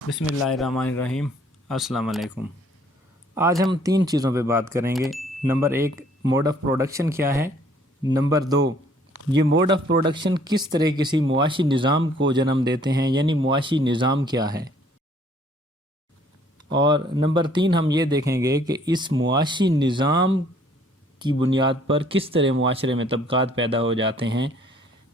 بسم اللہ الرحمن الرحیم۔ السلام علیکم۔ آج ہم 3 چیزوں پہ بات کریں گے۔ نمبر 1، موڈ آف پروڈکشن کیا ہے۔ نمبر 2، یہ موڈ آف پروڈکشن کس طرح کسی معاشی نظام کو جنم دیتے ہیں، یعنی معاشی نظام کیا ہے۔ اور نمبر 3، ہم یہ دیکھیں گے کہ اس معاشی نظام کی بنیاد پر کس طرح معاشرے میں طبقات پیدا ہو جاتے ہیں،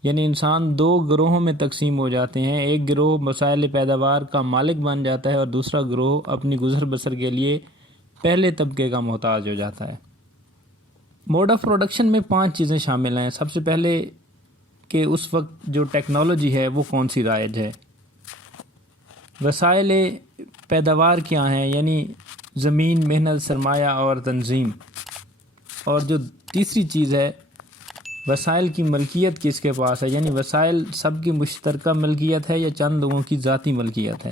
یعنی انسان 2 گروہوں میں تقسیم ہو جاتے ہیں۔ ایک گروہ وسائل پیداوار کا مالک بن جاتا ہے اور دوسرا گروہ اپنی گزر بسر کے لیے پہلے طبقے کا محتاج ہو جاتا ہے۔ موڈ آف پروڈکشن میں 5 چیزیں شامل ہیں۔ سب سے پہلے کہ اس وقت جو ٹیکنالوجی ہے وہ کون سی رائج ہے، وسائل پیداوار کیا ہیں، یعنی زمین، محنت، سرمایہ اور تنظیم، اور جو تیسری چیز ہے وسائل کی ملکیت کس کے پاس ہے، یعنی وسائل سب کی مشترکہ ملکیت ہے یا چند لوگوں کی ذاتی ملکیت ہے۔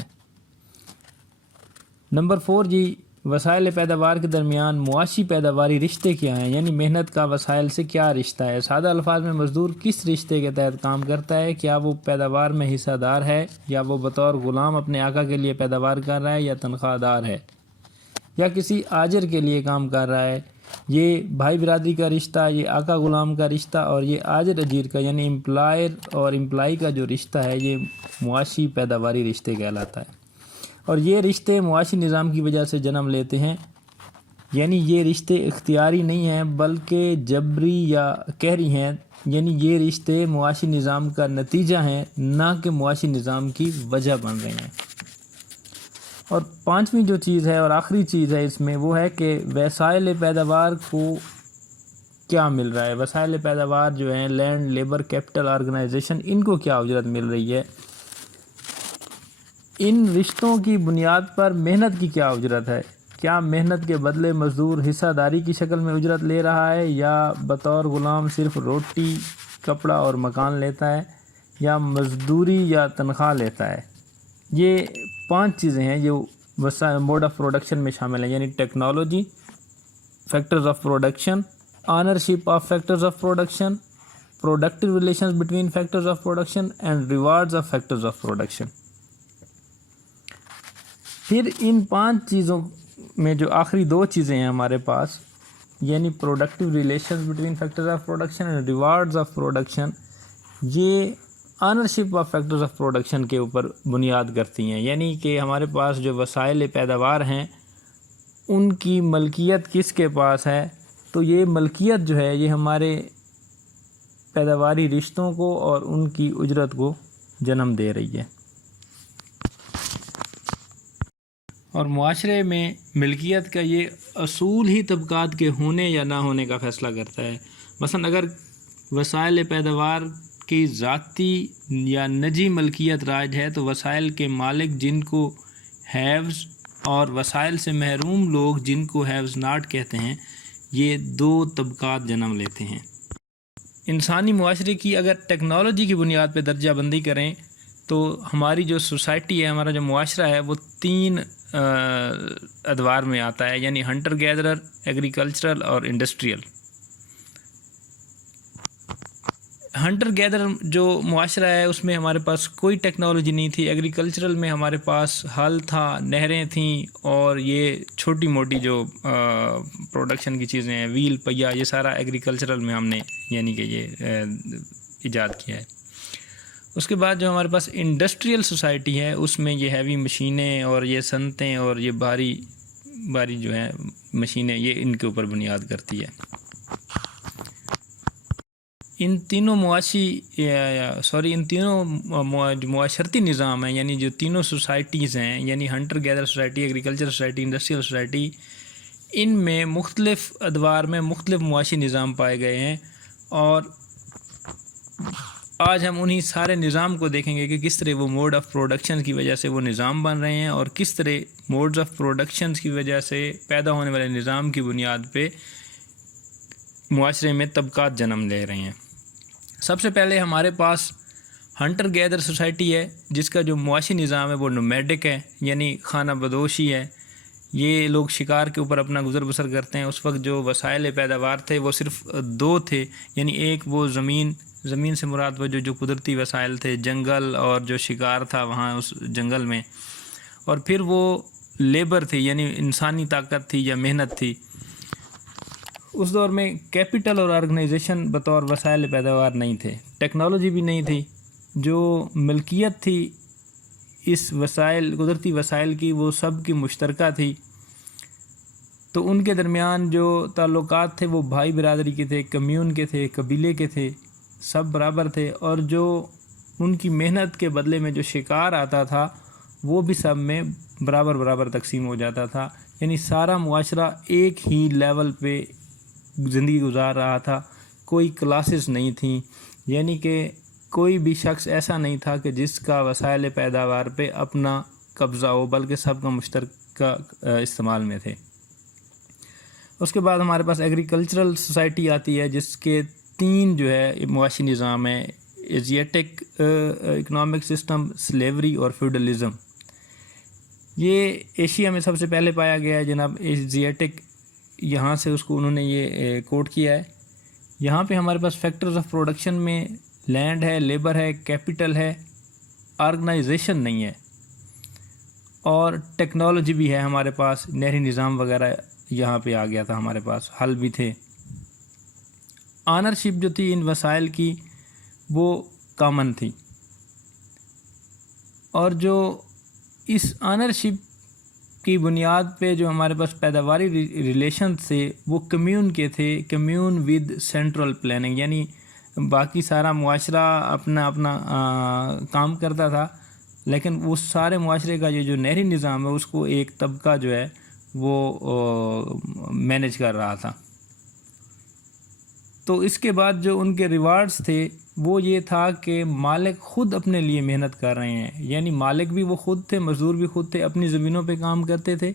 نمبر 4 جی، وسائل پیداوار کے درمیان معاشی پیداواری رشتے کیا ہیں، یعنی محنت کا وسائل سے کیا رشتہ ہے۔ سادہ الفاظ میں مزدور کس رشتے کے تحت کام کرتا ہے، کیا وہ پیداوار میں حصہ دار ہے یا وہ بطور غلام اپنے آقا کے لیے پیداوار کر رہا ہے یا تنخواہ دار ہے یا کسی آجر کے لیے کام کر رہا ہے۔ یہ بھائی برادری کا رشتہ، یہ آقا غلام کا رشتہ اور یہ آجر اجیر کا یعنی امپلائر اور امپلائی کا جو رشتہ ہے یہ معاشی پیداواری رشتے کہلاتا ہے۔ اور یہ رشتے معاشی نظام کی وجہ سے جنم لیتے ہیں، یعنی یہ رشتے اختیاری نہیں ہیں بلکہ جبری یا قہری ہیں، یعنی یہ رشتے معاشی نظام کا نتیجہ ہیں، نہ کہ معاشی نظام کی وجہ بن رہے ہیں۔ اور 5ویں جو چیز ہے اور آخری چیز ہے اس میں وہ ہے کہ وسائل پیداوار کو کیا مل رہا ہے۔ وسائل پیداوار جو ہیں لینڈ، لیبر، کیپٹل، آرگنائزیشن، ان کو کیا اجرت مل رہی ہے۔ ان رشتوں کی بنیاد پر محنت کی کیا اجرت ہے، کیا محنت کے بدلے مزدور حصہ داری کی شکل میں اجرت لے رہا ہے یا بطور غلام صرف روٹی، کپڑا اور مکان لیتا ہے یا مزدوری یا تنخواہ لیتا ہے۔ یہ 5 چیزیں ہیں جو موڈ آف پروڈکشن میں شامل ہیں، یعنی technology, factors of production, ownership of factors of production, productive relations between factors of production and rewards of factors of production. پھر ان 5 چیزوں میں جو آخری 2 چیزیں ہیں ہمارے پاس، یعنی productive relations between factors of production and rewards of production, یہ ownership of factors of production کے اوپر بنیاد کرتی ہیں، یعنی کہ ہمارے پاس جو وسائل پیداوار ہیں ان کی ملکیت کس کے پاس ہے۔ تو یہ ملکیت جو ہے یہ ہمارے پیداواری رشتوں کو اور ان کی اجرت کو جنم دے رہی ہے۔ اور معاشرے میں ملکیت کا یہ اصول ہی طبقات کے ہونے یا نہ ہونے کا فیصلہ کرتا ہے۔ مثلا اگر وسائل پیداوار کی ذاتی یا نجی ملکیت رائج ہے تو وسائل کے مالک جن کو ہیوز اور وسائل سے محروم لوگ جن کو ہیوز ناٹ کہتے ہیں، یہ 2 طبقات جنم لیتے ہیں۔ انسانی معاشرے کی اگر ٹیکنالوجی کی بنیاد پہ درجہ بندی کریں تو ہماری جو سوسائٹی ہے، ہمارا جو معاشرہ ہے وہ 3 ادوار میں آتا ہے، یعنی ہنٹر گیدرر، ایگریکلچرل اور انڈسٹریل۔ ہنٹر گیدر جو معاشرہ ہے اس میں ہمارے پاس کوئی ٹیکنالوجی نہیں تھی۔ ایگریکلچرل میں ہمارے پاس ہل تھا، نہریں تھیں اور یہ چھوٹی موٹی جو پروڈکشن کی چیزیں ہیں، ویل، پہیا، یہ سارا ایگریکلچرل میں ہم نے یعنی کہ یہ ایجاد کیا ہے۔ اس کے بعد جو ہمارے پاس انڈسٹریل سوسائٹی ہے اس میں یہ ہیوی مشینیں اور یہ صنعتیں اور یہ بھاری جو ہیں مشینیں، یہ ان کے اوپر بنیاد کرتی ہے۔ ان تینوں معاشرتی نظام ہیں، یعنی جو تینوں سوسائٹیز ہیں، یعنی hunter گیدر society, agriculture society, industrial society, ان میں مختلف ادوار میں مختلف معاشی نظام پائے گئے ہیں۔ اور آج ہم انہی سارے نظام کو دیکھیں گے کہ کس طرح وہ موڈ آف پروڈکشن کی وجہ سے وہ نظام بن رہے ہیں اور کس طرح موڈز آف پروڈکشن کی وجہ سے پیدا ہونے والے نظام کی بنیاد پہ معاشرے میں طبقات جنم لے رہے ہیں۔ سب سے پہلے ہمارے پاس ہنٹر گیدر سوسائٹی ہے جس کا جو معاشی نظام ہے وہ نومیڈک ہے، یعنی خانہ بدوشی ہے۔ یہ لوگ شکار کے اوپر اپنا گزر بسر کرتے ہیں۔ اس وقت جو وسائل پیداوار تھے وہ صرف 2 تھے، یعنی ایک وہ زمین سے مراد وہ جو قدرتی وسائل تھے، جنگل اور جو شکار تھا وہاں اس جنگل میں، اور پھر وہ لیبر تھی یعنی انسانی طاقت تھی یا محنت تھی۔ اس دور میں کیپٹل اور آرگنائزیشن بطور وسائل پیداوار نہیں تھے، ٹیکنالوجی بھی نہیں تھی، جو ملکیت تھی اس وسائل قدرتی وسائل کی وہ سب کی مشترکہ تھی، تو ان کے درمیان جو تعلقات تھے وہ بھائی برادری کے تھے، کمیون کے تھے، قبیلے کے تھے، سب برابر تھے، اور جو ان کی محنت کے بدلے میں جو شکار آتا تھا وہ بھی سب میں برابر برابر تقسیم ہو جاتا تھا، یعنی سارا معاشرہ ایک ہی لیول پہ زندگی گزار رہا تھا، کوئی کلاسز نہیں تھیں، یعنی کہ کوئی بھی شخص ایسا نہیں تھا کہ جس کا وسائل پیداوار پہ اپنا قبضہ ہو، بلکہ سب کا مشترکہ استعمال میں تھے۔ اس کے بعد ہمارے پاس ایگریکلچرل سوسائٹی آتی ہے، جس کے 3 جو ہے معاشی نظام ہے: ایشیاٹک اکنامک سسٹم، سلیوری اور فیوڈلزم۔ یہ ایشیا میں سب سے پہلے پایا گیا ہے جناب، ایشیاٹک، یہاں سے اس کو انہوں نے یہ کوٹ کیا ہے۔ یہاں پہ ہمارے پاس فیکٹرز آف پروڈکشن میں لینڈ ہے، لیبر ہے، کیپٹل ہے، آرگنائزیشن نہیں ہے، اور ٹیکنالوجی بھی ہے ہمارے پاس، نہری نظام وغیرہ یہاں پہ آ گیا تھا ہمارے پاس، حل بھی تھے۔ آنرشپ جو تھی ان وسائل کی وہ کامن تھی، اور جو اس آنرشپ کی بنیاد پہ جو ہمارے پاس پیداواری ریلیشن تھے وہ کمیون کے تھے، کمیون ود سینٹرل پلاننگ، یعنی باقی سارا معاشرہ اپنا اپنا کام کرتا تھا، لیکن اس سارے معاشرے کا یہ جو نہری نظام ہے اس کو ایک طبقہ جو ہے وہ مینیج کر رہا تھا۔ تو اس کے بعد جو ان کے ریوارڈز تھے وہ یہ تھا کہ مالک خود اپنے لیے محنت کر رہے ہیں، یعنی مالک بھی وہ خود تھے، مزدور بھی خود تھے، اپنی زمینوں پہ کام کرتے تھے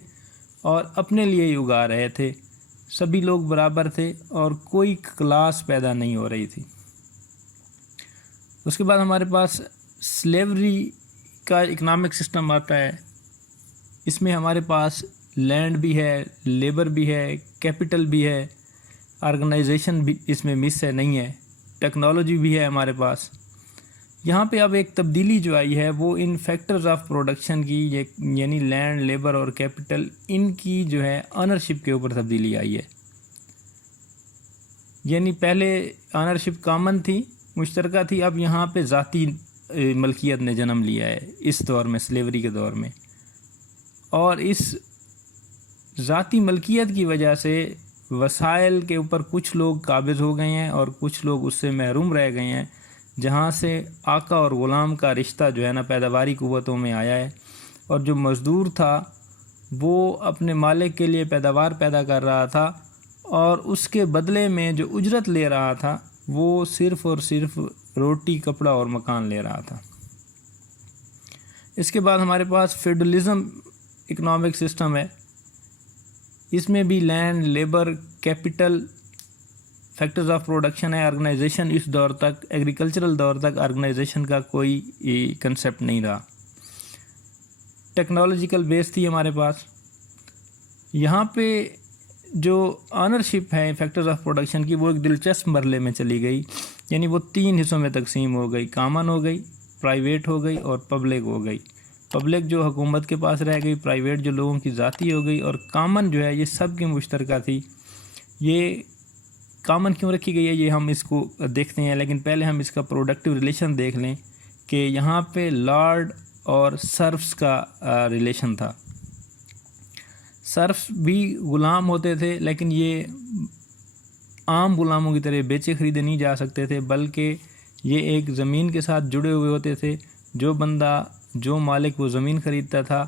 اور اپنے لیے ہی اگا رہے تھے، سبھی لوگ برابر تھے اور کوئی کلاس پیدا نہیں ہو رہی تھی۔ اس کے بعد ہمارے پاس سلیوری کا اکنامک سسٹم آتا ہے، اس میں ہمارے پاس لینڈ بھی ہے، لیبر بھی ہے، کیپٹل بھی ہے، آرگنائزیشن بھی اس میں مس ہے نہیں ہے، ٹیکنالوجی بھی ہے ہمارے پاس۔ یہاں پہ اب ایک تبدیلی جو آئی ہے وہ ان فیکٹرز آف پروڈکشن کی، یعنی لینڈ، لیبر اور کیپٹل، ان کی جو ہے آنرشپ کے اوپر تبدیلی آئی ہے۔ یعنی پہلے آنرشپ کامن تھی، مشترکہ تھی، اب یہاں پہ ذاتی ملکیت نے جنم لیا ہے اس دور میں، سلیوری کے دور میں، اور اس ذاتی ملکیت کی وجہ سے وسائل کے اوپر کچھ لوگ قابض ہو گئے ہیں اور کچھ لوگ اس سے محروم رہ گئے ہیں، جہاں سے آقا اور غلام کا رشتہ جو ہے نا پیداواری قوتوں میں آیا ہے، اور جو مزدور تھا وہ اپنے مالک کے لیے پیداوار پیدا کر رہا تھا اور اس کے بدلے میں جو اجرت لے رہا تھا وہ صرف اور صرف روٹی، کپڑا اور مکان لے رہا تھا۔ اس کے بعد ہمارے پاس فیوڈلزم اکنامک سسٹم ہے، اس میں بھی land, labour, capital, factors of production ہے، آرگنائزیشن اس دور تک، ایگریکلچرل دور تک آرگنائزیشن کا کوئی کنسیپٹ نہیں رہا۔ ٹیکنالوجیکل بیس تھی ہمارے پاس۔ یہاں پہ جو آنرشپ ہے فیکٹرز آف پروڈکشن کی وہ ایک دلچسپ مرحلے میں چلی گئی، یعنی وہ 3 حصوں میں تقسیم ہو گئی، کامن ہو گئی، پرائیویٹ ہو گئی اور پبلک ہو گئی۔ پبلک جو حکومت کے پاس رہ گئی، پرائیویٹ جو لوگوں کی ذاتی ہو گئی، اور کامن جو ہے یہ سب کی مشترکہ تھی۔ یہ کامن کیوں رکھی گئی ہے یہ ہم اس کو دیکھتے ہیں، لیکن پہلے ہم اس کا پروڈکٹیو ریلیشن دیکھ لیں کہ یہاں پہ لارڈ اور سرفس کا ریلیشن تھا۔ سرفس بھی غلام ہوتے تھے، لیکن یہ عام غلاموں کی طرح بیچے خریدے نہیں جا سکتے تھے، بلکہ یہ ایک زمین کے ساتھ جڑے ہوئے ہوتے تھے۔ جو بندہ، جو مالک وہ زمین خریدتا تھا،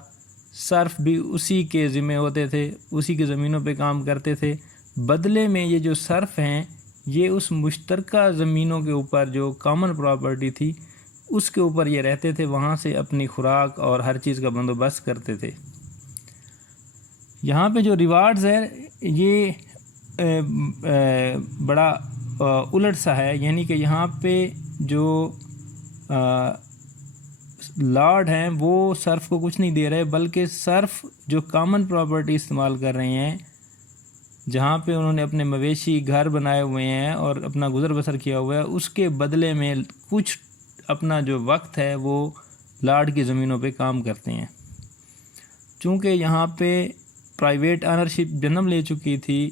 صرف بھی اسی کے ذمہ ہوتے تھے، اسی کی زمینوں پہ کام کرتے تھے۔ بدلے میں یہ جو صرف ہیں یہ اس مشترکہ زمینوں کے اوپر جو کامن پراپرٹی تھی اس کے اوپر یہ رہتے تھے، وہاں سے اپنی خوراک اور ہر چیز کا بندوبست کرتے تھے۔ یہاں پہ جو ریوارڈز ہے یہ بڑا الٹ سا ہے، یعنی کہ یہاں پہ جو لارڈ ہیں وہ صرف کو کچھ نہیں دے رہے، بلکہ صرف جو کامن پراپرٹی استعمال کر رہے ہیں، جہاں پہ انہوں نے اپنے مویشی گھر بنائے ہوئے ہیں اور اپنا گزر بسر کیا ہوا ہے، اس کے بدلے میں کچھ اپنا جو وقت ہے وہ لارڈ کی زمینوں پہ کام کرتے ہیں۔ چونکہ یہاں پہ پرائیویٹ آنرشپ جنم لے چکی تھی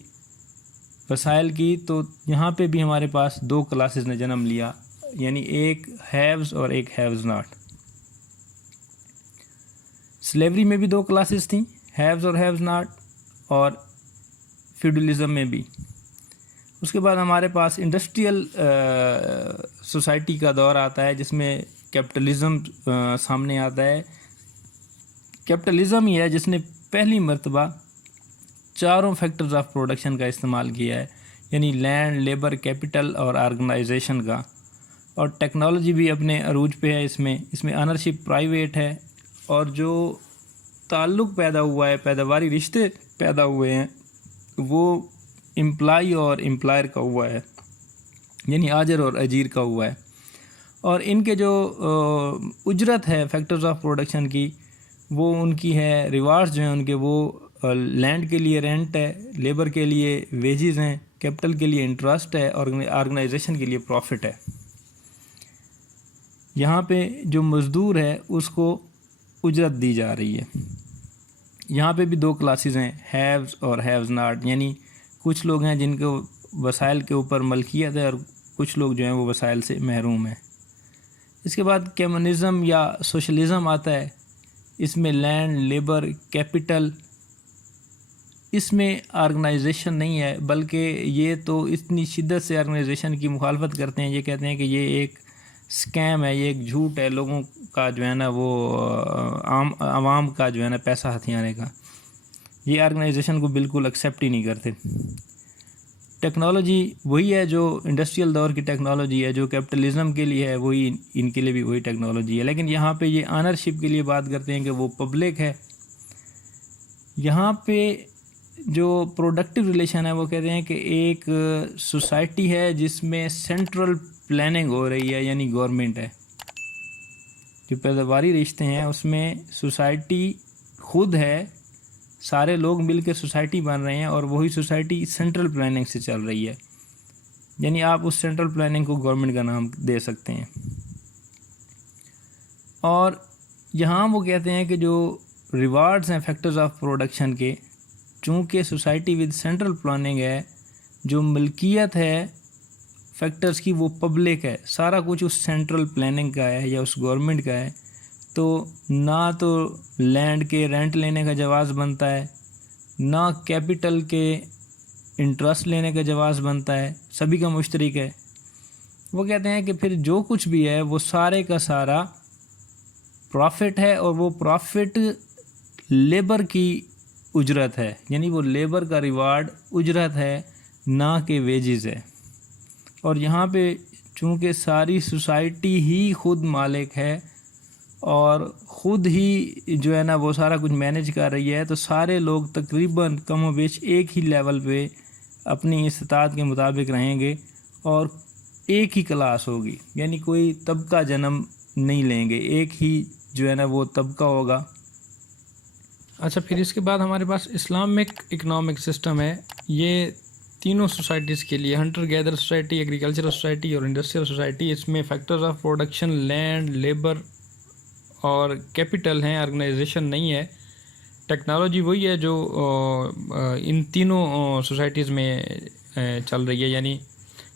وسائل کی، تو یہاں پہ بھی ہمارے پاس دو کلاسز نے جنم لیا، یعنی ایک ہیوز اور ایک ہیوز ناٹ۔ سلیوری میں بھی دو کلاسز تھیں، ہیوز اور ہیوز ناٹ، اور فیوڈلزم میں بھی۔ اس کے بعد ہمارے پاس انڈسٹریل سوسائٹی کا دور آتا ہے جس میں کیپٹلزم سامنے آتا ہے۔ کیپٹلزم ہی ہے جس نے پہلی مرتبہ چاروں فیکٹرز آف پروڈکشن کا استعمال کیا ہے، یعنی لینڈ، لیبر، کیپٹل اور آرگنائزیشن کا، اور ٹیکنالوجی بھی اپنے عروج پہ ہے۔ اس میں آنرشپ پرائیویٹ ہے، اور جو تعلق پیدا ہوا ہے، پیداواری رشتے پیدا ہوئے ہیں، وہ امپلائی اور امپلائر کا ہوا ہے، یعنی آجر اور اجیر کا ہوا ہے۔ اور ان کے جو اجرت ہے فیکٹرز آف پروڈکشن کی، وہ ان کی ہے ریوارڈز جو ہیں ان کے، وہ لینڈ کے لیے رینٹ ہے، لیبر کے لیے ویجز ہیں، کیپٹل کے لیے انٹرسٹ ہے، اور آرگنائزیشن کے لیے پروفٹ ہے۔ یہاں پہ جو مزدور ہے اس کو اجرت دی جا رہی ہے۔ یہاں پہ بھی دو کلاسز ہیں، ہیوز اور ہیوز ناٹ، یعنی کچھ لوگ ہیں جن کو وسائل کے اوپر ملکیت ہے، اور کچھ لوگ جو ہیں وہ وسائل سے محروم ہیں۔ اس کے بعد کمیونزم یا سوشلزم آتا ہے۔ اس میں لینڈ، لیبر، کیپٹل، اس میں آرگنائزیشن نہیں ہے، بلکہ یہ تو اتنی شدت سے آرگنائزیشن کی مخالفت کرتے ہیں، یہ کہتے ہیں کہ یہ ایک سکیم ہے، یہ ایک جھوٹ ہے، لوگوں کا جو ہے نا وہ عوام کا جو ہے نا پیسہ ہتھیانے کا۔ یہ آرگنائزیشن کو بالکل ایکسیپٹ ہی نہیں کرتے۔ ٹیکنالوجی وہی ہے جو انڈسٹریل دور کی ٹیکنالوجی ہے، جو کیپٹلزم کے لیے ہے، وہی ان کے لیے بھی وہی ٹیکنالوجی ہے، لیکن یہاں پہ یہ آنرشپ کے لیے بات کرتے ہیں کہ وہ پبلک ہے۔ یہاں پہ جو پروڈکٹیو ریلیشن ہے وہ کہتے ہیں کہ ایک سوسائٹی ہے جس میں سینٹرل پلاننگ ہو رہی ہے، یعنی گورنمنٹ ہے۔ جو پیداواری رشتے ہیں اس میں سوسائٹی خود ہے، سارے لوگ مل کے سوسائٹی بن رہے ہیں، اور وہی سوسائٹی سینٹرل پلاننگ سے چل رہی ہے، یعنی آپ اس سینٹرل پلاننگ کو گورنمنٹ کا نام دے سکتے ہیں۔ اور یہاں وہ کہتے ہیں کہ جو ریوارڈز ہیں فیکٹرز آف پروڈکشن کے، چونکہ سوسائٹی ود سینٹرل پلاننگ ہے، جو ملکیت ہے فیکٹرز کی وہ پبلک ہے، سارا کچھ اس سینٹرل پلاننگ کا ہے یا اس گورنمنٹ کا ہے، تو نہ تو لینڈ کے رینٹ لینے کا جواز بنتا ہے، نہ کیپٹل کے انٹرسٹ لینے کا جواز بنتا ہے، سبھی کا مشترک ہے۔ وہ کہتے ہیں کہ پھر جو کچھ بھی ہے وہ سارے کا سارا پروفٹ ہے، اور وہ پروفٹ لیبر کی اجرت ہے، یعنی وہ لیبر کا ریوارڈ اجرت ہے، نہ کہ ویجز ہے۔ اور یہاں پہ چونکہ ساری سوسائٹی ہی خود مالک ہے اور خود ہی جو ہے نا وہ سارا کچھ مینیج کر رہی ہے، تو سارے لوگ تقریباً کم و بیش ایک ہی لیول پہ اپنی استطاعت کے مطابق رہیں گے، اور ایک ہی کلاس ہوگی، یعنی کوئی طبقہ جنم نہیں لیں گے، ایک ہی جو ہے نا وہ طبقہ ہوگا۔ اچھا، پھر اس کے بعد ہمارے پاس اسلامک اکنامک سسٹم ہے۔ یہ تینوں سوسائٹیز کے لیے، ہنٹر گیدر سوسائٹی، ایگریکلچرل سوسائٹی اور انڈسٹریل سوسائٹی، اس میں factors of production land, labour اور کیپٹل ہیں، آرگنائزیشن نہیں ہے۔ ٹیکنالوجی وہی ہے جو ان تینوں سوسائٹیز میں چل رہی ہے، یعنی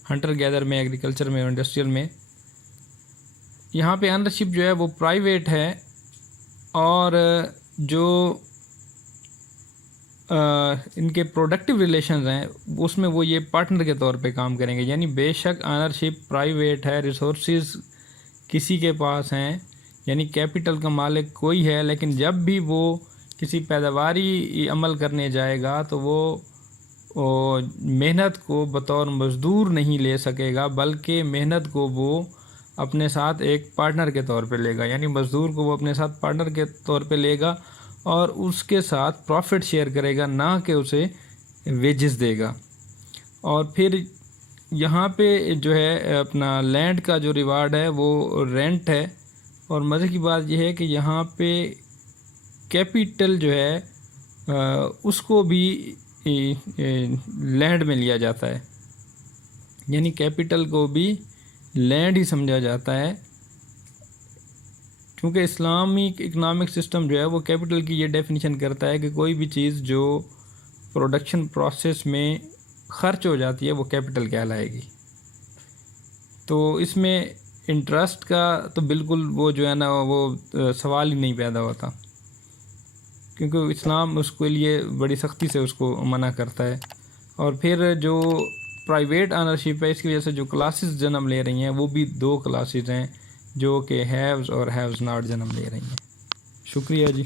ہنٹر گیدر میں، ایگریکلچر میں اور انڈسٹریل میں۔ یہاں پہ انرشپ جو ہے وہ پرائیویٹ ہے، اور جو ان کے پروڈکٹیو ریلیشنز ہیں اس میں وہ یہ پارٹنر کے طور پہ کام کریں گے، یعنی بے شک آنرشپ پرائیویٹ ہے، ریسورسز کسی کے پاس ہیں، یعنی کیپٹل کا مالک کوئی ہے، لیکن جب بھی وہ کسی پیداواری عمل کرنے جائے گا تو وہ محنت کو بطور مزدور نہیں لے سکے گا، بلکہ محنت کو وہ اپنے ساتھ ایک پارٹنر کے طور پہ لے گا، یعنی مزدور کو وہ اپنے ساتھ پارٹنر کے طور پہ لے گا اور اس کے ساتھ پروفٹ شیئر کرے گا، نہ کہ اسے ویجز دے گا۔ اور پھر یہاں پہ جو ہے اپنا لینڈ کا جو ریوارڈ ہے وہ رینٹ ہے، اور مزے کی بات یہ ہے کہ یہاں پہ کیپٹل جو ہے اس کو بھی لینڈ میں لیا جاتا ہے، یعنی کیپٹل کو بھی لینڈ ہی سمجھا جاتا ہے، کیونکہ اسلامی اکنامک سسٹم جو ہے وہ کیپٹل کی یہ ڈیفینیشن کرتا ہے کہ کوئی بھی چیز جو پروڈکشن پروسیس میں خرچ ہو جاتی ہے وہ کیپٹل کہلائے گی. تو اس میں انٹرسٹ کا تو بالکل وہ جو ہے نا وہ سوال ہی نہیں پیدا ہوتا، کیونکہ اسلام اس کے لیے بڑی سختی سے اس کو منع کرتا ہے. اور پھر جو پرائیویٹ آنرشپ ہے اس کی وجہ سے جو کلاسز جنم لے رہی ہیں وہ بھی 2 کلاسز ہیں جو کہ ہیوز اور ہیوز ناٹ جنم لے رہی ہیں. شکریہ جی.